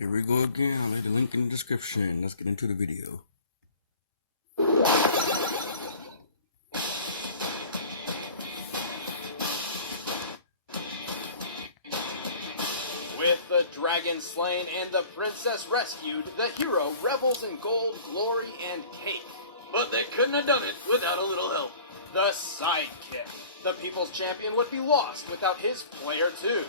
Here we go again. I'll leave the link in the description. Let's get into the video. With the dragon slain and the princess rescued, the hero revels in gold, glory, and cake. But they couldn't have done it without a little help. The sidekick. The people's champion would be lost without his player too,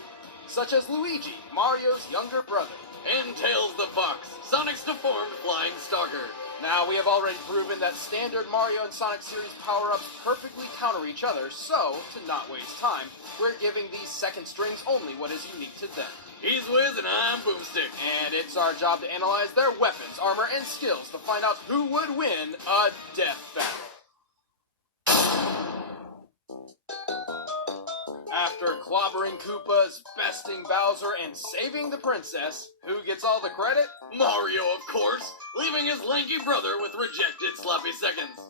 such as Luigi, Mario's younger brother. And Tails the Fox, Sonic's deformed flying stalker. Now, we have already proven that standard Mario and Sonic series power-ups perfectly counter each other, so, to not waste time, we're giving these second strings only what is unique to them. He's Wiz and I'm Boomstick. And it's our job to analyze their weapons, armor, and skills to find out who would win a death battle. After clobbering Koopas, besting Bowser, and saving the princess, who gets all the credit? Mario, of course, leaving his lanky brother with rejected sloppy seconds.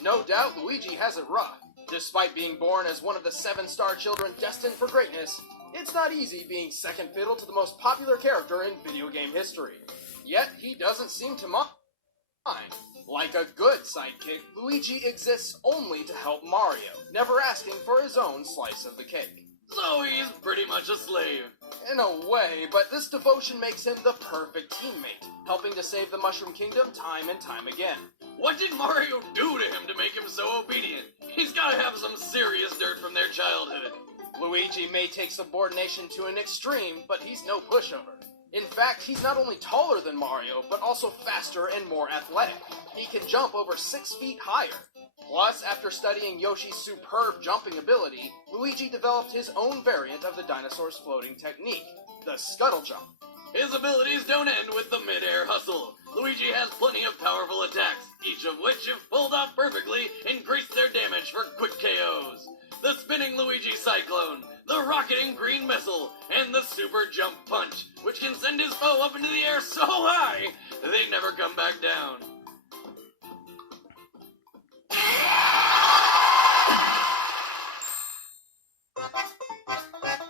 No doubt Luigi has it rough. Despite being born as one of the 7-star children destined for greatness, it's not easy being second fiddle to the most popular character in video game history. Yet, he doesn't seem to mind. Like a good sidekick, Luigi exists only to help Mario, never asking for his own slice of the cake. So he's pretty much a slave. In a way, but this devotion makes him the perfect teammate, helping to save the Mushroom Kingdom time and time again. What did Mario do to him to make him so obedient? He's gotta have some serious dirt from their childhood. Luigi may take subordination to an extreme, but he's no pushover. In fact, he's not only taller than Mario, but also faster and more athletic. He can jump over 6 feet higher. Plus, after studying Yoshi's superb jumping ability, Luigi developed his own variant of the dinosaur's floating technique, the scuttle jump. His abilities don't end with the mid-air hustle. Luigi has plenty of powerful attacks, each of which, if pulled off perfectly, increase their damage for quick KOs. The spinning Luigi Cyclone, the rocketing green missile, and the super jump punch, which can send his foe up into the air so high that they never come back down.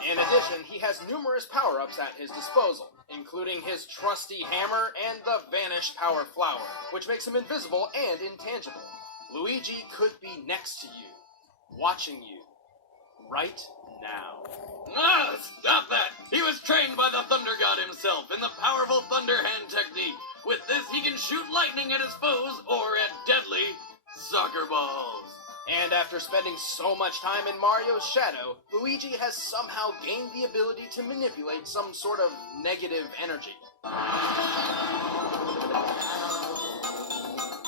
In addition, he has numerous power-ups at his disposal, including his trusty hammer and the Vanish Power Flower, which makes him invisible and intangible. Luigi could be next to you, watching you, right now. Ah, stop that! He was trained by the Thunder God himself in the powerful Thunder Hand technique. With this, he can shoot lightning at his foes or at deadly soccer balls. And after spending so much time in Mario's shadow, Luigi has somehow gained the ability to manipulate some sort of negative energy.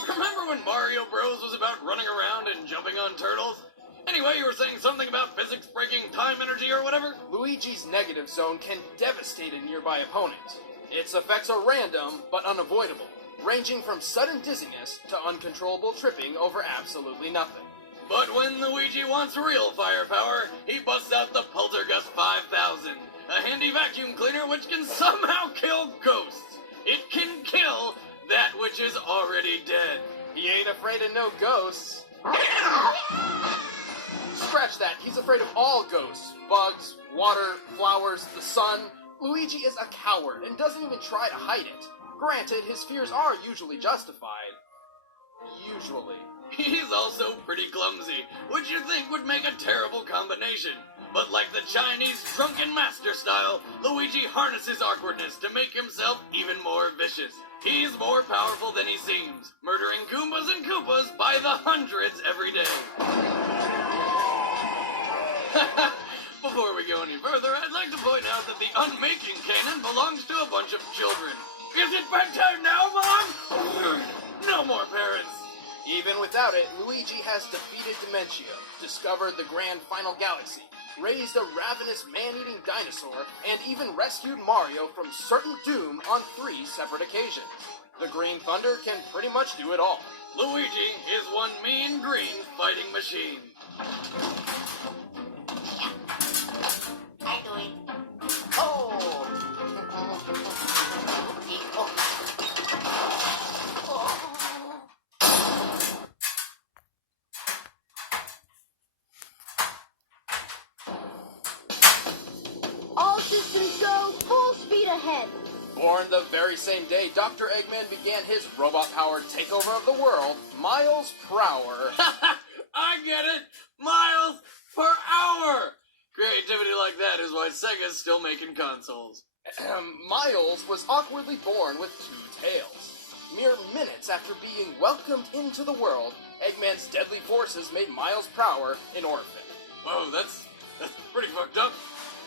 Remember when Mario Bros was about running around and jumping on turtles? Anyway, you were saying something about physics breaking time energy or whatever? Luigi's negative zone can devastate a nearby opponent. Its effects are random, but unavoidable, ranging from sudden dizziness to uncontrollable tripping over absolutely nothing. But when Luigi wants real firepower, he busts out the Poltergust 5000, a handy vacuum cleaner which can somehow kill ghosts. It can kill that which is already dead. He ain't afraid of no ghosts. Scratch that, he's afraid of all ghosts. Bugs, water, flowers, the sun. Luigi is a coward and doesn't even try to hide it. Granted, his fears are usually justified. Usually. He's also pretty clumsy, which you think would make a terrible combination. But like the Chinese drunken master style, Luigi harnesses awkwardness to make himself even more vicious. He's more powerful than he seems, murdering Goombas and Koopas by the hundreds every day. Before we go any further, I'd like to point out that the unmaking cannon belongs to a bunch of children. Is it bedtime now, Mom? No more parents. Even without it, Luigi has defeated Dementio, discovered the Grand Final Galaxy, raised a ravenous man-eating dinosaur, and even rescued Mario from certain doom on 3 separate occasions. The Green Thunder can pretty much do it all. Luigi is one mean green fighting machine. I'm doing. All systems go, full speed ahead. head. Born the very same day Dr. Eggman began his robot-powered takeover of the world, Miles Prower. I get it! Miles per hour! Creativity like that is why Sega's still making consoles. Miles was awkwardly born with two tails. Mere minutes after being welcomed into the world, Eggman's deadly forces made Miles Prower an orphan. Whoa, that's pretty fucked up.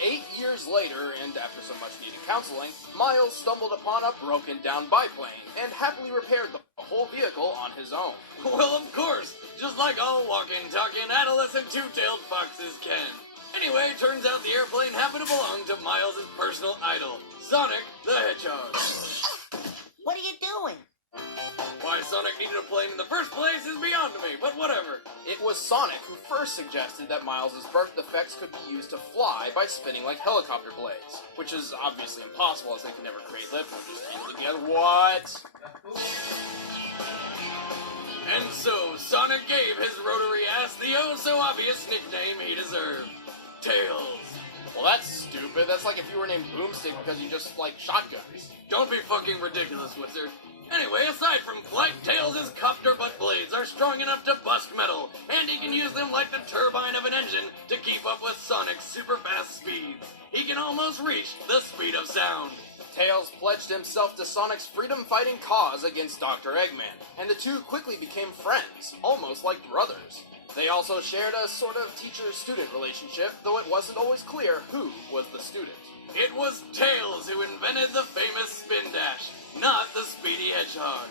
8 years later, and after some much-needed counseling, Miles stumbled upon a broken-down biplane and happily repaired the whole vehicle on his own. Well, of course, just like all walking, talking, adolescent two-tailed foxes can. Anyway, turns out the airplane happened to belong to Miles' personal idol, Sonic the Hedgehog. What are you doing? Why Sonic needed a plane in the first place is beyond me, but whatever. It was Sonic who first suggested that Miles' birth defects could be used to fly by spinning like helicopter blades, which is obviously impossible as they can never create lift or just fuse together. What? And so, Sonic gave his rotary ass the oh-so-obvious nickname he deserved. Tails. Well, that's stupid. That's like if you were named Boomstick because you just like shotguns. Don't be fucking ridiculous, Wizard. Anyway, aside from flight, Tails' copter butt blades are strong enough to bust metal, and he can use them like the turbine of an engine to keep up with Sonic's super-fast speeds. He can almost reach the speed of sound. Tails pledged himself to Sonic's freedom-fighting cause against Dr. Eggman, and the two quickly became friends, almost like brothers. They also shared a sort of teacher-student relationship, though it wasn't always clear who was the student. It was Tails who invented the famous spin dash, not the Speedy Hedgehog.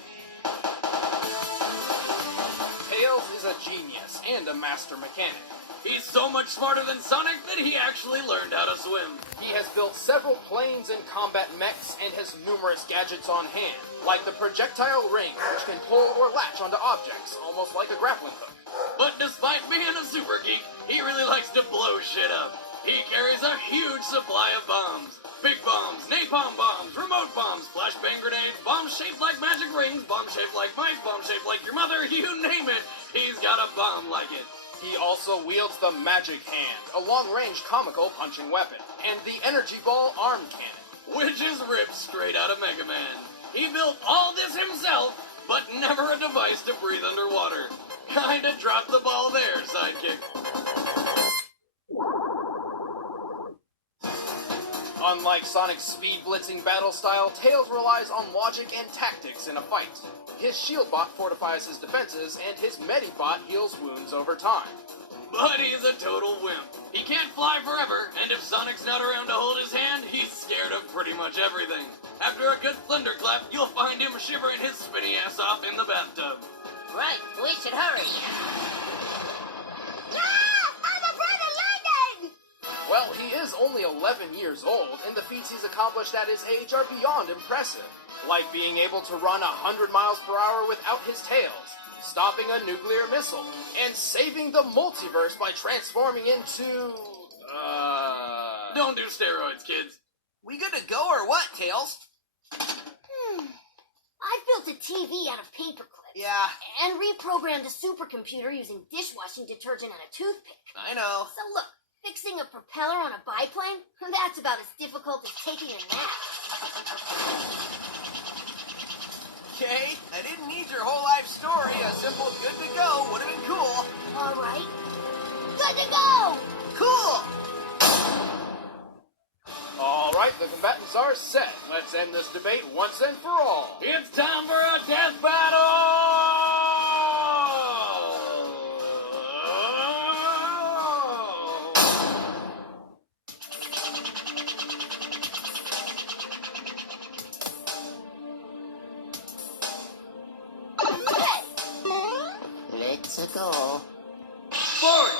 Tails is a genius and a master mechanic. He's so much smarter than Sonic that he actually learned how to swim. He has built several planes and combat mechs and has numerous gadgets on hand, like the projectile ring, which can pull or latch onto objects, almost like a grappling hook. But despite being a super geek, he really likes to blow shit up. He carries a huge supply of bombs. Big bombs, napalm bombs, remote bombs, flashbang grenades, bombs shaped like magic rings, bombs shaped like mice, bombs shaped like your mother, you name it. He's got a bomb like it. He also wields the Magic Hand, a long-range comical punching weapon, and the Energy Ball arm cannon, which is ripped straight out of Mega Man. He built all this himself, but never a device to breathe underwater. Kinda dropped the ball there, sidekick. Unlike Sonic's speed-blitzing battle style, Tails relies on logic and tactics in a fight. His shield bot fortifies his defenses, and his Medibot heals wounds over time. But he's a total wimp. He can't fly forever, and if Sonic's not around to hold his hand, he's scared of pretty much everything. After a good thunderclap, you'll find him shivering his spinny ass off in the bathtub. Right, we should hurry. Well, he is only 11 years old, and the feats he's accomplished at his age are beyond impressive. Like being able to run 100 miles per hour without his tails, stopping a nuclear missile, and saving the multiverse by transforming into... Don't do steroids, kids. We good to go or what, Tails? I built a TV out of paper clips. Yeah, And reprogrammed a supercomputer using dishwashing detergent and a toothpick. I know. So look, fixing a propeller on a biplane? That's about as difficult as taking a nap. Okay, I didn't need your whole life story. A simple good to go would have been cool. All right. Good to go! Cool! Alright, the combatants are set. Let's end this debate once and for all. It's time for a death battle! Let's go. Forward!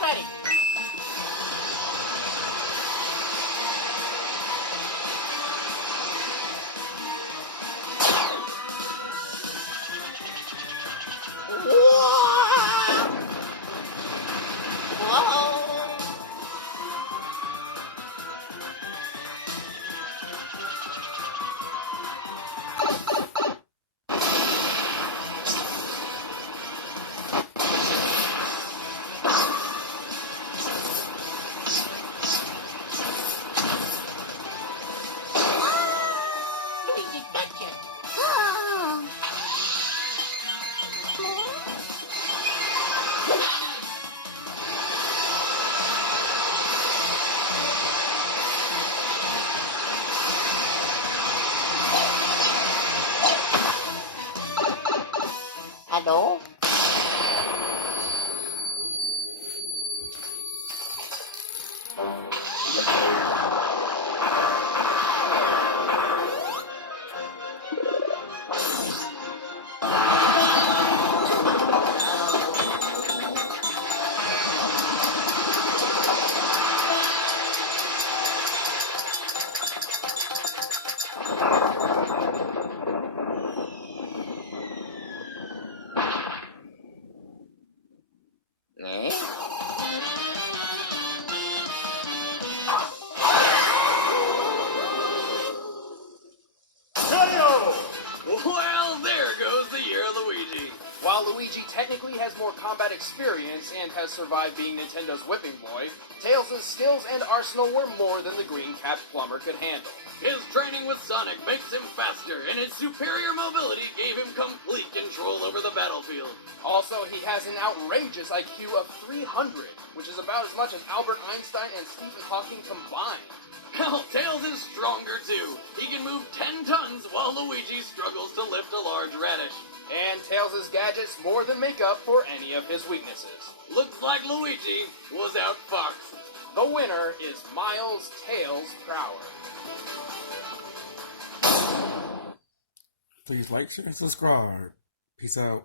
Ready. Luigi, gotcha. Hello? Well, there goes the year of Luigi. While Luigi technically has more combat experience and has survived being Nintendo's whipping boy, Tails' skills and arsenal were more than the green-capped plumber could handle. His training with Sonic makes him faster, and his superior mobility gave him complete control over the battlefield. Also, he has an outrageous IQ of 300, which is about as much as Albert Einstein and Stephen Hawking combined. Hell, Tails is stronger too. He can move 10 tons while Luigi struggles to lift a large radish. And Tails' gadgets more than make up for any of his weaknesses. Looks like Luigi was outfoxed. The winner is Miles Tails Prower. Please like, share, and subscribe. Peace out.